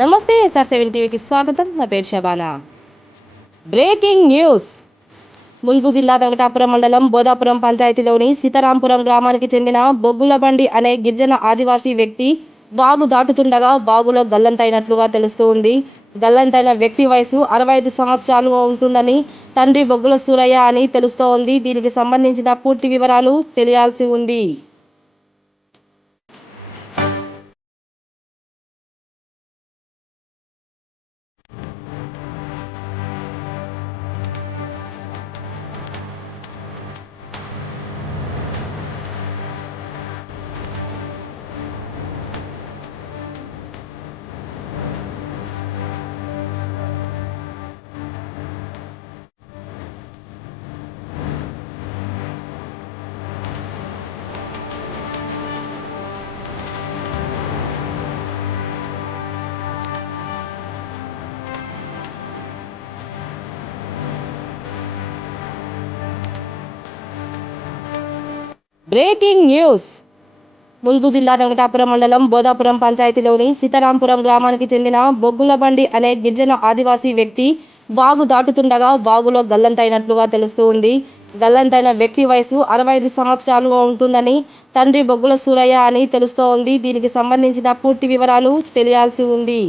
నమస్తే SR7 టీవీకి స్వాగతం. నా పేరు శబానా. Breaking news. ములుగు జిల్లా వెంకటాపురం మండలం బోధాపురం పంచాయతీలోని సీతారాంపురం గ్రామానికి చెందిన బొగ్గులబండి అనే గిరిజన ఆదివాసీ వ్యక్తి వాగు దాటుతుండగా వాగులో గల్లంతైనట్లుగా తెలుస్తూ ఉంది. గల్లంతైన వ్యక్తి వయసు 65 సంవత్సరాలు ఉంటుందని, తండ్రి బొగ్గుల సూరయ్య అని తెలుస్తోంది. దీనికి సంబంధించిన పూర్తి వివరాలు తెలియాల్సి ఉంది. Breaking news. ములుగు జిల్లా వెంకటాపురం మండలం బోధాపురం పంచాయతీలోని సీతారాంపురం గ్రామానికి చెందిన బొగ్గులబండి అనే గిరిజన ఆదివాసీ వ్యక్తి వాగు దాటుతుండగా వాగులో గల్లంతైనట్లుగా తెలుస్తూ ఉంది. గల్లంతైన వ్యక్తి వయసు 65 సంవత్సరాలు ఉంటుందని, తండ్రి బొగ్గుల సూరయ్య అని తెలుస్తోంది. దీనికి సంబంధించిన పూర్తి వివరాలు తెలియాల్సి ఉంది.